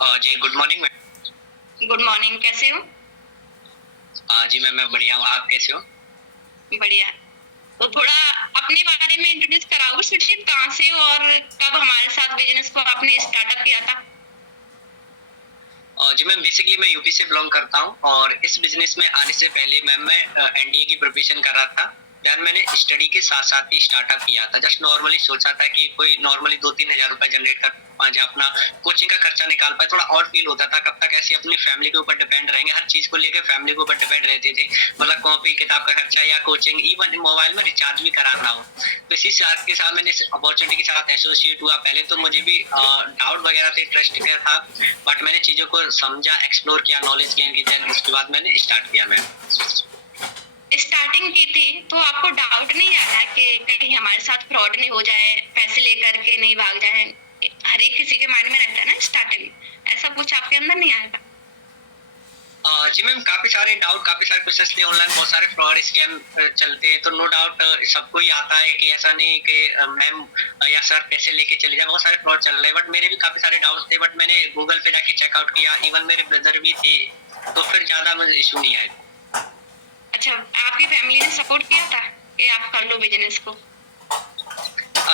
जी good morning ma'am. Good morning, कैसे हो? जी ma'am मैं बढ़िया हूँ, आप कैसे हो? बढ़िया। तो थोड़ा अपने बारे में इंट्रोड्यूस कराओ सुचित, कहाँ से हो और कब हमारे साथ बिजनेस को आपने स्टार्टअप किया था? जी मैम बेसिकली मैं यूपी से बिलोंग करता हूँ और इस बिजनेस में आने से पहले मैम मैं एनडीए की प्रिपरेशन कर रहा था। यार मैंने स्टडी के साथ साथ ही स्टार्टअप किया था। जस्ट नॉर्मली सोचा था कि कोई नॉर्मली 2-3 हजार रुपए जनरेट कर पाए, अपना कोचिंग का खर्चा निकाल पाए। थोड़ा और फील होता था कब तक ऐसे अपनी फैमिली के ऊपर डिपेंड रहेंगे, हर चीज को लेकर फैमिली के ऊपर डिपेंड रहते थे। मतलब कॉपी किताब का खर्चा या कोचिंग, इवन मोबाइल में रिचार्ज भी कराना हो। तो इसी साथ के साथ मैंने अपॉर्चुनिटी के साथ एसोसिएट हुआ। पहले तो मुझे भी डाउट वगैरह थे, ट्रस्ट किया था, बट मैंने चीजों को समझा, एक्सप्लोर किया, नॉलेज गेन की, देन उसके बाद मैंने स्टार्ट किया मैम। स्टार्टिंग की थी तो आपको डाउट नहीं आया कि कहीं हमारे साथ फ्रॉड नहीं हो जाए, पैसे लेकर के नहीं भाग जाए? हर एक किसी के माइंड में रहता है ना स्टार्टिंग, ऐसा कुछ आपके अंदर नहीं आएगा? जी मैम काफी सारे डाउट, काफी सारे क्वेश्चंस थे ऑनलाइन, बहुत सारे फ्रॉड स्कैम चलते हैं, तो नो डाउट सबको ही आता है कि ऐसा नहीं कि मैम या सर पैसे लेके चले जाए। बहुत सारे फ्रॉड चल रहे हैं, बट मेरे भी काफी सारे डाउट थे, बट मैंने गूगल पे जाके चेकआउट किया, इवन मेरे ब्रदर भी थे, तो फिर ज्यादा मुझे इशू नहीं आया। अच्छा, आपकी फैमिली ने सपोर्ट किया था कि आप कर लो बिजनेस को?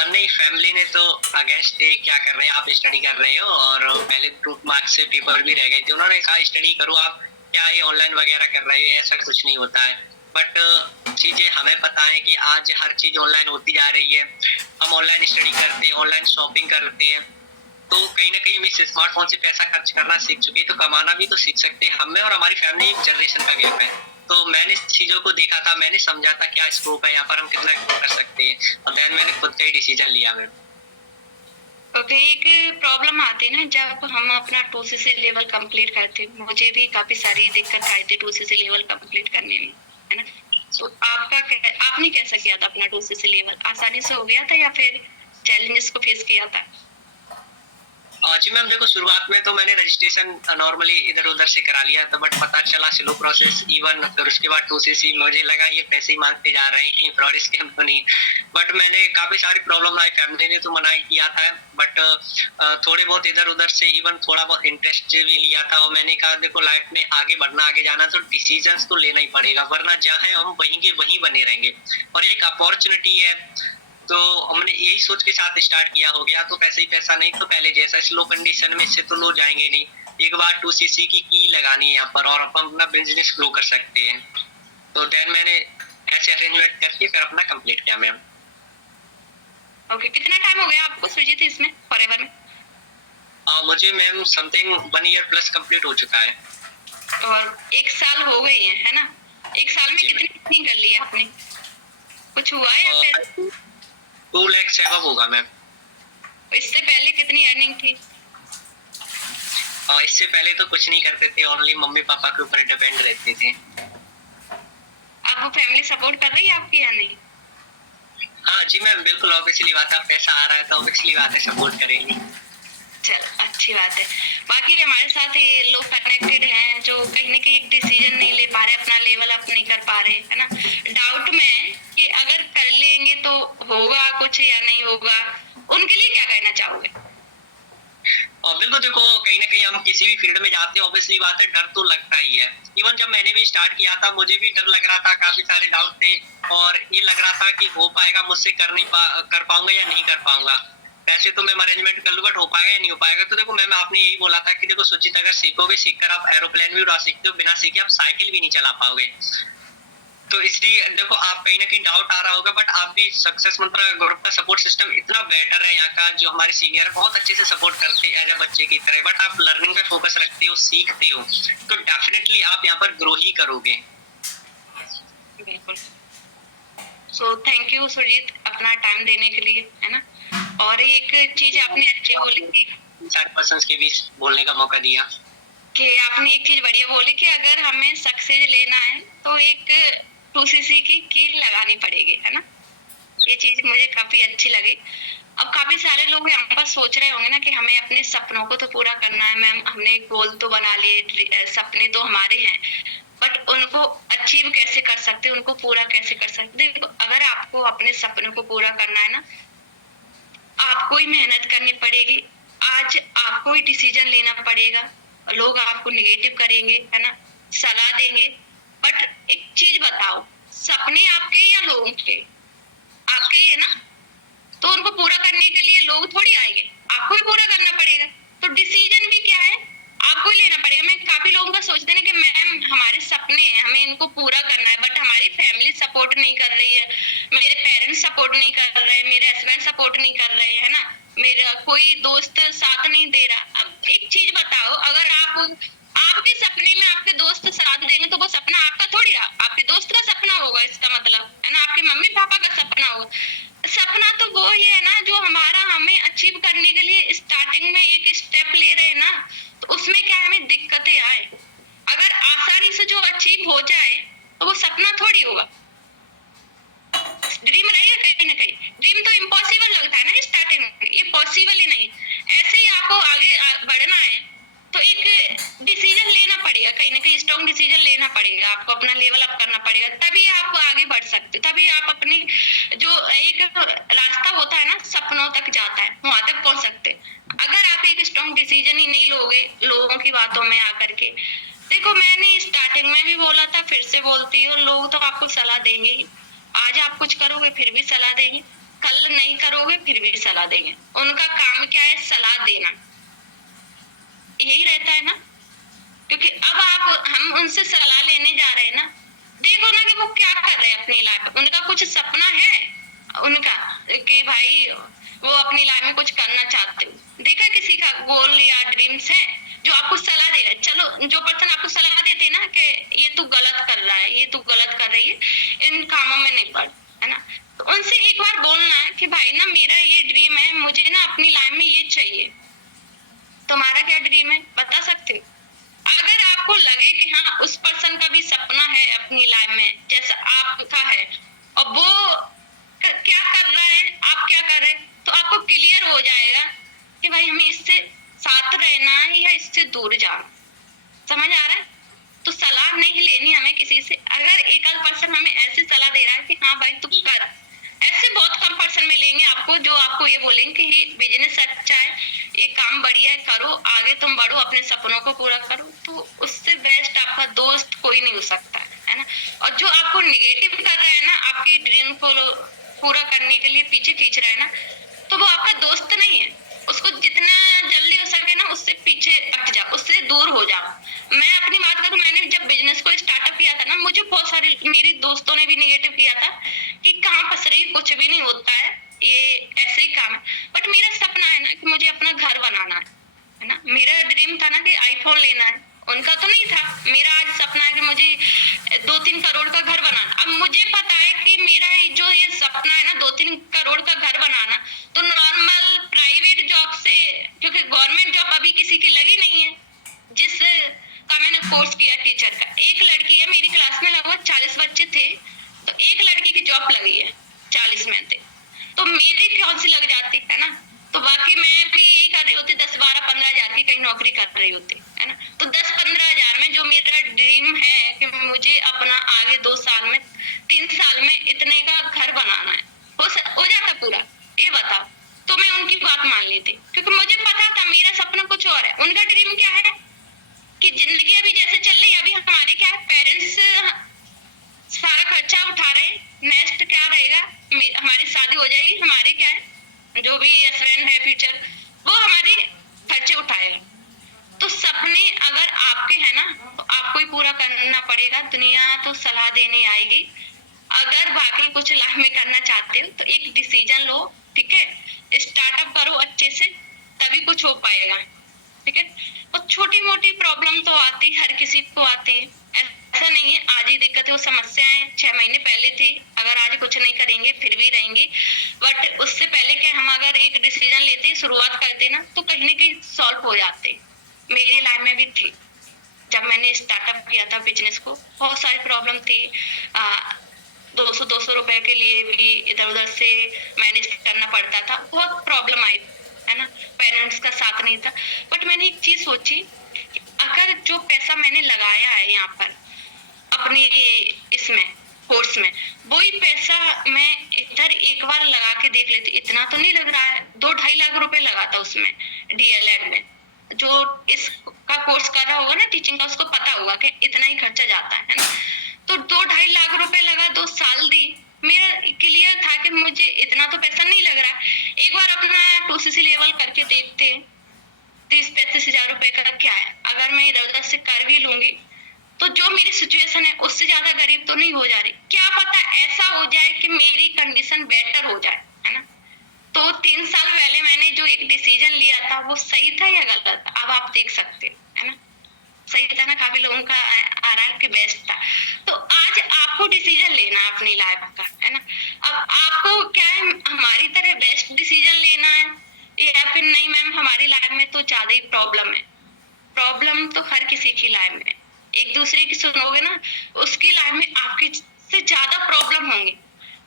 नहीं, फैमिली ने तो अगेंस्ट थे, क्या कर रहे हैं आप, स्टडी कर रहे हो, और पहले 2 मार्क्स से पेपर भी रह गए थे। उन्होंने कहा स्टडी करो आप, क्या ये ऑनलाइन वगैरह कर रहे हो, ऐसा कुछ नहीं होता है। बट चीजें हमें पता है कि आज हर चीज ऑनलाइन होती जा रही है। हम ऑनलाइन स्टडी करते हैं, ऑनलाइन शॉपिंग करते हैं, तो कहीं ना कहीं हम इस स्मार्टफोन से पैसा खर्च करना सीख चुके हैं, तो कमाना भी तो सीख सकते हैं। हमें और हमारी फैमिली एक जनरेशन का गैप है, तो मैंने इस चीजों को देखा था, मैंने समझा था क्या स्कोप है यहाँ पर, हम कितना ग्रो कर सकते हैं, और देन मैंने खुद का ही डिसीजन लिया मैम। ओके, एक प्रॉब्लम आती है ना जब हम अपना 2cc लेवल कंप्लीट करते हैं। मुझे भी काफी सारी दिक्कत आई थी 2cc लेवल कंप्लीट करने में, है ना? तो आपने कैसा किया था अपना 2cc लेवल? आसानी से हो गया था या फिर चैलेंजेस को फेस किया था? जी मैम देखो, शुरुआत में तो मैंने रजिस्ट्रेशन नॉर्मली इधर उधर से करा लिया था, बट पता चला स्लो प्रोसेस, इवन फिर उसके बाद 2cc मुझे लगा ये पैसे ही मांगते जा रहे हैं, कहीं फ्रॉड स्कैम तो नहीं। बट मैंने काफी सारी प्रॉब्लम आई, फैमिली ने तो मना ही किया था, बट थोड़े बहुत इधर उधर से, इवन थोड़ा बहुत इंटरेस्ट भी लिया था, और मैंने कहा देखो लाइफ में आगे बढ़ना, आगे जाना, तो डिसीजन तो लेना ही पड़ेगा, वरना जहाँ हम वहीं के वहीं बने रहेंगे, और एक अपॉर्चुनिटी है। तो हमने यही सोच के साथ स्टार्ट किया, हो गया तो पैसे ही पैसा, नहीं तो पहले जैसा स्लो कंडीशन में, इससे तो लो जाएंगे नहीं। एक बार 2cc की लगानी है यहाँ पर, और अपन अपना बिजनेस ग्रो कर सकते हैं। तो देन मैंने ऐसे अरेंजमेंट करके फिर अपना कंप्लीट किया मैम। ओके, कितना टाइम हो गया आपको सुजीत इसमें, फॉरएवर में? मुझे ma'am something 1 year plus complete हो चुका है। और 1 साल हो गई है ना? 1 साल में कितनी अर्निंग कर ली आपने? कुछ हुआ है या फिर 2 लाख से अब होगा मैम। इससे पहले कितनी अर्निंग थी? इससे पहले तो कुछ नहीं करते थे, ओनली मम्मी पापा के ऊपर डिपेंड रहते थे। अब वो फैमिली सपोर्ट कर रही है आपकी या नहीं? हाँ जी मैम बिल्कुल, ऑब्वियसली बात है, पैसा आ रहा है तो ऑब्वियसली बात है, सपोर्ट करेंगे। चल, अच्छी बात है। बाकी हमारे साथ ये लोग कनेक्टेड हैं जो कहीं ना कहीं एक डिसीजन नहीं ले पा रहे, अपना लेवल अप नहीं कर पा रहे, है ना? डाउट में कि अगर कर लेंगे तो होगा कुछ या नहीं होगा, उनके लिए क्या कहना चाहोगे? और बिल्कुल देखो, कहीं ना कहीं हम किसी भी फील्ड में जाते हैं, ऑब्वियसली बात है, डर तो लगता ही है। इवन जब मैंने भी स्टार्ट किया था, मुझे भी डर लग रहा था, काफी सारे डाउट थे, और ये लग रहा था कि हो पाएगा मुझसे, कर पाऊंगा या नहीं कर पाऊंगा। पैसे तो मैं अरेंजमेंट कर लूँ, बट हो पाएगा या नहीं हो पाएगा। तो देखो मैम, आपने यही बोला था कि देखो सुचित, अगर सीखोगे, सीखकर आप एरोप्लेन भी उड़ा सकते हो, बिना सीखे आप साइकिल भी नहीं चला पाओगे। तो इसलिए देखो, आप कहीं ना कहीं डाउट आ रहा होगा, बट आप भी सक्सेस, मतलब ग्रुप का सपोर्ट सिस्टम इतना बेटर है यहाँ का, जो हमारे सीनियर बहुत अच्छे से सपोर्ट करते हैं एज ए बच्चे की तरह। बट आप लर्निंग पे फोकस रखते हो, सीखते हो, तो डेफिनेटली आप यहाँ पर ग्रो ही करोगे। बिल्कुल। सो थैंक यू सुजीत अपना टाइम देने के लिए, है ना? और एक चीज आपने अच्छी बोली कि सारे पर्सन्स के बीच बोलने का मौका दिया। आपने एक चीज बढ़िया बोली कि अगर हमें सक्सेस लेना है तो एक 2cc की कील लगानी पड़ेगी, है ना? ये चीज मुझे काफी अच्छी लगी। अब काफी सारे लोग यहाँ पर सोच रहे होंगे ना कि हमें अपने सपनों को तो पूरा करना है। मैम, हमने गोल तो बना लिए, सपने तो हमारे हैं, बट उनको अचीव कैसे कर सकते, उनको पूरा कैसे कर सकते? देखो, अगर आपको अपने सपनों को पूरा करना है ना, आपको ही मेहनत करनी पड़ेगी। आज आपको ही डिसीजन लेना पड़ेगा, लोग आपको निगेटिव करेंगे, है ना, सलाह देंगे, बट एक चीज बताओ, सपने आपके या लोगों के? आपके ही है ना, तो उनको पूरा करने के लिए लोग थोड़ी आएंगे, आपको ही पूरा करना पड़ेगा। तो डिसीजन भी क्या है, आपको ही लेना पड़ेगा। मैं काफी लोगों का सोचते हैं कि मैम हमारे सपने हैं, हमें इनको पूरा करना है, बट हमारी फैमिली सपोर्ट नहीं कर रही है, मेरे पेरेंट्स सपोर्ट नहीं कर रहे, मेरे हस्बैंड सपोर्ट नहीं कर रहे, है ना, मेरा कोई दोस्त साथ नहीं दे रहा। अब एक चीज बताओ, अगर आपके सपने में आपके दोस्त साथ देंगे तो वो सपना आपका थोड़ी है, आपके दोस्त का सपना होगा, इसका मतलब है ना, आपके मम्मी पापा का सपना होगा। सपना तो वो ही है ना जो हमारा, हमें अचीव करने के लिए स्टार्टिंग में एक स्टेप ले रहे हैं ना, तो उसमें क्या हमें दिक्कतें आए, अगर आसानी से जो अचीव हो जाए तो वो सपना थोड़ी होगा, ड्रीम रहेगा कहीं ना कहीं। ड्रीम तो इम्पॉसिबल लगता है ना स्टार्टिंग में, ये पॉसिबल ही नहीं। ऐसे ही आपको आगे बढ़ना है तो एक डिसीजन लेना पड़ेगा, कहीं ना कहीं स्ट्रॉन्ग डिसीजन लेना पड़ेगा, आपको अपना लेवल अप करना पड़ेगा, तभी आप आगे बढ़ सकते, तभी आप अपनी जो एक रास्ता होता है ना सपनों तक जाता है, वहां तक पहुंच सकते। अगर आप एक स्ट्रॉन्ग डिसीजन ही नहीं लोगे लोगों की बातों में आकर के, देखो मैंने स्टार्टिंग में भी बोला था, फिर से बोलती हूँ, लोग तो आपको सलाह देंगे ही। आज आप कुछ करोगे फिर भी सलाह देंगे, कल नहीं करोगे फिर भी सलाह देंगे। उनका काम क्या है? सलाह देना, यही रहता है ना। क्योंकि अब हम उनसे सलाह लेने जा रहे हैं ना, देखो ना कि वो क्या कर रहे हैं अपनी लाइफ में, उनका कुछ सपना है उनका कि भाई वो अपनी लाइफ में कुछ करना चाहते हो। देखा किसी का गोल या ड्रीम्स है जो आपको सलाह दे रहा है, चलो जो पर्सन आपको सलाह देते हैं ना कि ये तू गलत कर रहा है, ये तू गलत कर रही है, इन कामों में नहीं पड़, है ना, तो उनसे एक बार बोलना है कि भाई ना मेरा ये ड्रीम है, मुझे ना अपनी लाइफ में ये चाहिए, तुम्हारा क्या ड्रीम है बता सकते हो? अगर आपको लगे कि हाँ उस पर्सन का भी सपना है अपनी लाइफ में जैसा आपका है, और वो क्या कर रहा है, आप क्या कर रहे हैं, तो आपको क्लियर हो जाएगा कि भाई हमें इससे साथ रहना है या इससे दूर जाना। समझ आ रहा है? तो सलाह नहीं लेनी हमें किसी से। अगर एक आध पर्सन हमें ऐसी सलाह दे रहा है कि हाँ भाई तू कर, ऐसे बहुत कम पर्सन मिलेंगे आपको जो आपको ये बोलेंगे कि ये बिजनेस अच्छा है, ये काम बढ़िया है, करो आगे तुम बढ़ो, अपने सपनों को पूरा करो। तो उससे बेस्ट आपका दोस्त कोई नहीं हो सकता है ना। और जो आपको निगेटिव कर रहा है ना, आपकी ड्रीम को पूरा करने के लिए पीछे खींच रहा है ना, तो वो आपका दोस्त नहीं है। उसको जितना जल्दी हो सके ना उससे पीछे हट जाओ, उससे दूर हो जाओ। मैं अपनी बात करूं, मैंने जब बिजनेस को स्टार्टअप किया था ना, मुझे बहुत सारे मेरी दोस्तों ने भी निगेटिव किया था कि कहाँ फंस रही, कुछ भी नहीं होता है, ये ऐसे ही काम है। बट मेरा सपना है ना कि मुझे अपना घर बनाना है ना, मेरा ड्रीम था ना कि आईफोन लेना है, उनका तो नहीं था। मेरा आज सपना है कि मुझे 2-3 करोड़ का घर बनाना। अब मुझे पता है कि मेरा जो ये सपना है ना 2-3 करोड़ का घर बनाना, तो नॉर्मल प्राइवेट जॉब से, क्योंकि गवर्नमेंट जॉब अभी किसी की लगी नहीं है, जिस का मैंने कोर्स किया टीचर का। एक लड़की है मेरी क्लास में, लगभग 40 बच्चे थे, तो एक लड़की की जॉब लगी है 40 में थे, तो मेरी कौन सी लग जाती है ना। तो बाकी मैं भी यही कर रही होती, 10-12-15 हजार की कहीं नौकरी कर रही होती है ना। तो 10-15 हजार में जो मेरा ड्रीम है कि मुझे अपना आगे 2 साल में 3 साल में इतने का घर बनाना है, हो जाता पूरा, ये बताओ। तो मैं उनकी बात मान ली थी, क्योंकि मुझे पता था मेरा सपना कुछ और है, उनका ड्रीम क्या है कि जिंदगी अभी जैसे चल रही है, अभी हमारे क्या है, पेरेंट्स सारा खर्चा उठा रहे हैं, नेक्स्ट क्या रहेगा, हमारी शादी हो जाएगी, हमारे क्या है जो भी हस्बैंड है फ्यूचर, वो हमारे खर्चे उठाएगा। तो सपने अगर आपके हैं ना तो आपको ही पूरा करना पड़ेगा, दुनिया तो सलाह देने आएगी। अगर बाकी कुछ लाइफ में करना चाहते हो तो एक डिसीजन लो, ठीक है, स्टार्टअप करो अच्छे से, तभी कुछ हो पाएगा, ठीक है। और छोटी मोटी प्रॉब्लम तो आती, हर किसी को आती है, ऐसा नहीं है आज ही दिक्कत है, वो समस्याएं 6 महीने पहले थी, अगर आज कुछ नहीं करेंगे फिर भी रहेंगी, बट उससे पहले क्या हम अगर एक डिसीजन लेते, शुरुआत करते ना, तो कहीं ना कहीं सॉल्व हो जाते। मेरी लाइफ में भी थी, जब मैंने स्टार्टअप किया था बिजनेस को, बहुत सारी प्रॉब्लम थी, 200 रुपए के लिए भी इधर उधर से मैनेज करना पड़ता था, बहुत प्रॉब्लम आई, है ना, पेरेंट्स का साथ नहीं था। बट मैंने एक चीज सोची कि अगर जो पैसा मैंने लगाया है यहाँ पर अपनी इसमें कोर्स में, वही पैसा मैं इधर एक बार लगा के देख लेती, इतना तो नहीं लग रहा है, 2-2.5 लाख रुपए लगा था उसमें, डीएलएड में। जो इसका कोर्स कर रहा होगा ना टीचिंग का, उसको पता होगा कि इतना ही खर्चा जाता है ना। तो 2-2.5 लाख रुपए लगा, 2 साल दी। मेरा क्लियर था कि मुझे इतना तो पैसा नहीं लग रहा, एक बार अपना 2cc लेवल करके देखते हैं 30-35 हजार रुपए का क्या है। अगर मैं इधर उधर से कर भी लूंगी तो जो मेरी सिचुएशन है उससे ज्यादा गरीब तो नहीं हो जा रही। क्या पता ऐसा हो जाए कि मेरी कंडीशन बेटर हो जाए, है ना। तो 3 साल पहले मैंने जो एक डिसीजन लिया था वो सही था या गलत, अब आप देख सकते हैं ना। सही था ना, काफी लोगों का आ रहा है कि बेस्ट था। तो आज आपको डिसीजन लेना है अपनी लाइफ का, है ना। अब आपको क्या है, हमारी तरह बेस्ट डिसीजन लेना है या फिर नहीं मैम हमारी लाइफ में तो ज्यादा ही प्रॉब्लम है। प्रॉब्लम तो हर किसी की लाइफ में, एक दूसरे की सुनोगे ना उसकी लाइफ में आपके से ज्यादा प्रॉब्लम होंगी।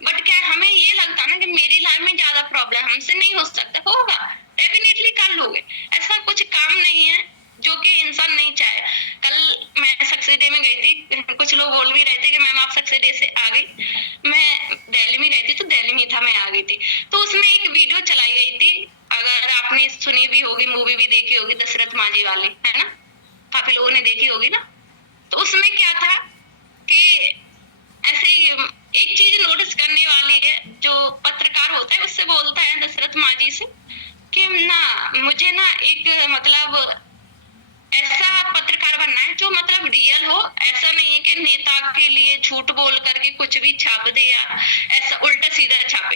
बट क्या हमें ये लगता ना कि मेरी लाइफ में ज्यादा प्रॉब्लम हमसे नहीं हो सकता, होगा डेफिनेटली कर लोगे। ऐसा कुछ काम नहीं है जो कि इंसान नहीं चाहे। कल मैं सक्सेस डे में गई थी, कुछ लोग बोल भी रहे थे कि मैम आप सक्सेस डे से आ गई। मैं दिल्ली में गई थी तो दिल्ली में था, मैं आ गई थी। तो उसमें एक वीडियो चलाई गई थी, अगर आपने सुनी भी होगी, मूवी भी देखी होगी, दशरथ माझी वाली, है ना, काफी लोगों ने देखी होगी ना। तो उसमें क्या था कि ऐसे ही एक चीज नोटिस करने वाली है, जो पत्रकार होता है उससे बोलता है दशरथ माझी से कि ना मुझे ना एक मतलब ऐसा पत्रकार बनना है जो मतलब रियल हो। ऐसा नहीं है कि नेता के लिए झूठ बोल करके कुछ भी छाप दे या ऐसा उल्टा सीधा छापे।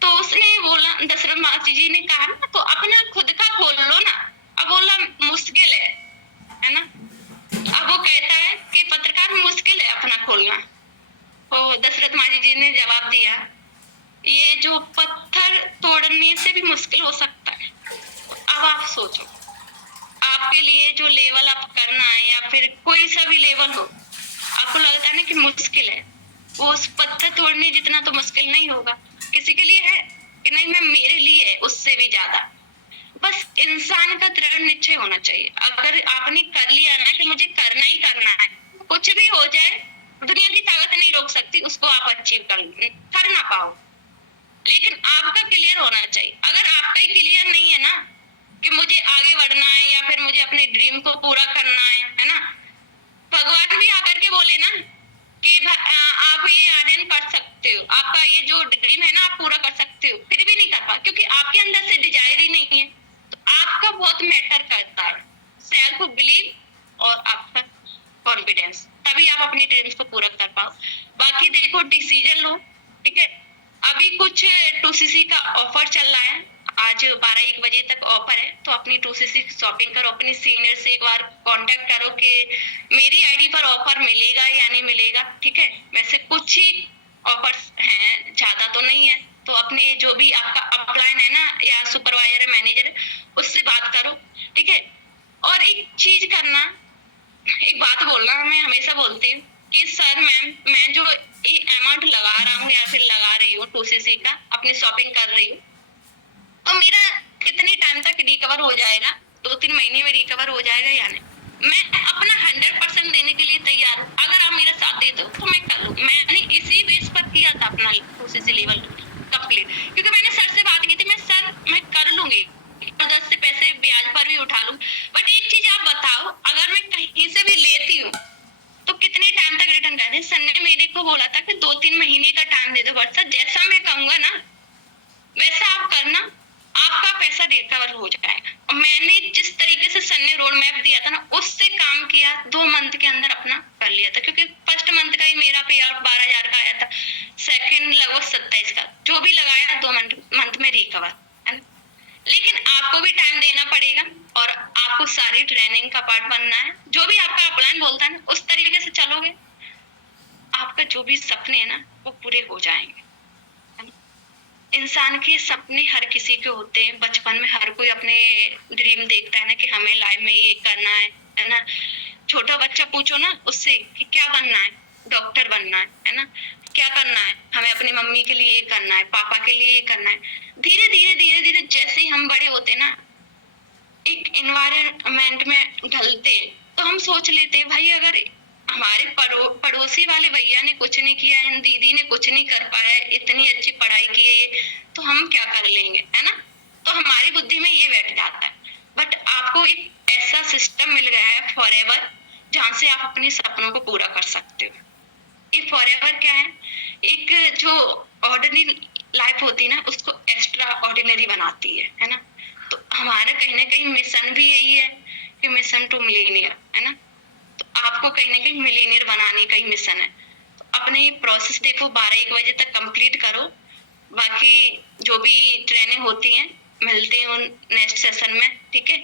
तो उसने बोला, दशरथ माझी जी ने कहा ना तो अपना खुद का खोल लो ना। अब बोला मुश्किल है ना। अब वो कहता है कि पत्रकार मुश्किल है अपना खोलना। तो दशरथ माझी जी ने जवाब दिया, ये जो पत्थर तोड़ने से भी मुश्किल हो सकता है। अब आप सोचो, आपके लिए जो लेवल आप करना है या फिर कोई सा भी लेवल हो, आपको लगता है ना कि मुश्किल है, वो उस पत्थर तोड़ने जितना तो मुश्किल नहीं होगा। किसी के लिए है कि नहीं मैम मेरे लिए है उससे भी ज्यादा। बस इंसान का दृढ़ निश्चय होना चाहिए। अगर आपने कर लिया ना कि मुझे करना ही करना है, कुछ भी हो जाए दुनिया की ताकत नहीं रोक सकती उसको, आप अचीव कर ना पाओ। लेकिन आपका क्लियर होना चाहिए। अगर आपका ही क्लियर नहीं है ना कि मुझे आगे बढ़ना है या फिर मुझे अपने ड्रीम को पूरा करना है ना, भगवान भी आकर के बोले ना कि आप ये आर्यन कर सकते हो, आपका ये जो ड्रीम है ना आप पूरा कर सकते हो, फिर भी नहीं कर पा क्योंकि आपके अंदर से डिजायर ही नहीं है। तो आपका बहुत मैटर करता है सेल्फ बिलीव और आपका कॉन्फिडेंस, तभी आप अपनी ड्रीम्स को पूरा कर पाओ। बाकी देखो डिसीजन लो, ठीक है। अभी कुछ 2cc का ऑफर चल रहा है, आज 12-1 बजे तक ऑफर है, तो अपनी 2cc शॉपिंग करो। अपनी सीनियर से एक बार कांटेक्ट करो कि मेरी आईडी पर ऑफर मिलेगा या नहीं मिलेगा, ठीक है। वैसे कुछ ही ऑफर्स हैं, ज्यादा तो नहीं है। तो अपने जो भी आपका अपलाइन है ना या सुपरवाइजर है, मैनेजर है, उससे बात करो, ठीक है। और एक चीज करना, एक बात बोलना, मैं हमेशा बोलती हूँ कि सर मैम मैं जो ये अमाउंट लगा रहा हूँ या फिर लगा रही हूँ 2cc का, अपनी शॉपिंग कर रही हूँ, तो मेरा कितने टाइम तक रिकवर हो जाएगा, 2-3 महीने में रिकवर हो जाएगा या नहीं। मैं अपना 100% देने के लिए तैयार हूँ। अगर आप मेरा साथ दे दो तो मैं कर लूँ। मैंने इसी बेस पर किया था अपना 2cc लेवल कंप्लीट, क्योंकि मैंने सर से बात की थी, मैं सर मैं कर लूंगी, 10 से पैसे ब्याज पर भी उठा लूँ। बट एक चीज आप बताओ, अगर मैं कहीं से भी लेती हूँ तो कितने टाइम तक रिटर्न कर दें। सर ने मेरे को बोला था कि 2-3 महीने का टाइम दे दो, बट सर जैसा मैं कहूंगा ना वैसा आप करना, आपका पैसा रिकवर हो जाएगा। और मैंने जिस तरीके से सर ने रोड मैप दिया था ना उससे काम किया, 2 मंथ के अंदर अपना कर लिया था। क्योंकि फर्स्ट मंथ का ही मेरा पे आउट 12,000 का आया था, सेकंड लगभग 27 का, जो भी लगाया 2 मंथ में रिकवर, है ना। लेकिन आपको भी टाइम देना पड़ेगा और आपको सारी ट्रेनिंग का पार्ट बनना है। जो भी आपका अपलाइन बोलता है ना उस तरीके से चलोगे, आपका जो भी सपने है ना वो पूरे हो जाएंगे। इंसान के सपने हर किसी के होते हैं। बचपन में हर कोई अपने ड्रीम देखता है ना कि हमें लाइफ में ये करना है ना। छोटा बच्चा पूछो ना उससे कि क्या बनना है, डॉक्टर बनना है ना, क्या करना है, हमें अपनी मम्मी के लिए ये करना है, पापा के लिए ये करना है। धीरे धीरे जैसे ही हम बड़े होते ना, एक एनवायरनमेंट में ढलते हैं, तो हम सोच लेते हैं भाई अगर हमारे पड़ोसी वाले भैया ने कुछ नहीं किया है, दीदी ने कुछ नहीं कर पाया, इतनी अच्छी पढ़ाई की है, तो हम क्या कर लेंगे, है ना। तो हमारी बुद्धि बुद्धि में ये बैठ जाता है। बट आपको एक ऐसा सिस्टम मिल गया है फॉरएवर, जहाँ से आप अपने सपनों को पूरा कर सकते हो। ये फॉरएवर क्या है, एक जो ऑर्डिनरी लाइफ होती है ना, उसको एक्स्ट्रा ऑर्डिनरी बनाती है ना। तो हमारा कहीं ना कहीं मिशन भी यही है कि मिशन टू मिलीनियर, है ना। तो आपको कहीं ना कहीं मिलीनियर बनाने का ही मिशन है। तो अपने प्रोसेस देखो, 12-1 बजे तक कंप्लीट करो। बाकी जो भी ट्रेनिंग होती है, मिलते हैं उन नेक्स्ट सेशन में, ठीक है।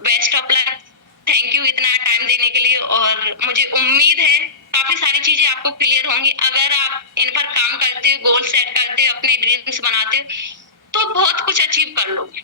Best of luck, thank you इतना टाइम देने के लिए। और मुझे उम्मीद है काफी सारी चीजें आपको क्लियर होंगी। अगर आप इन पर काम करते हो, गोल सेट करते हो, अपने ड्रीम्स बनाते हो, तो बहुत कुछ अचीव कर लोगे।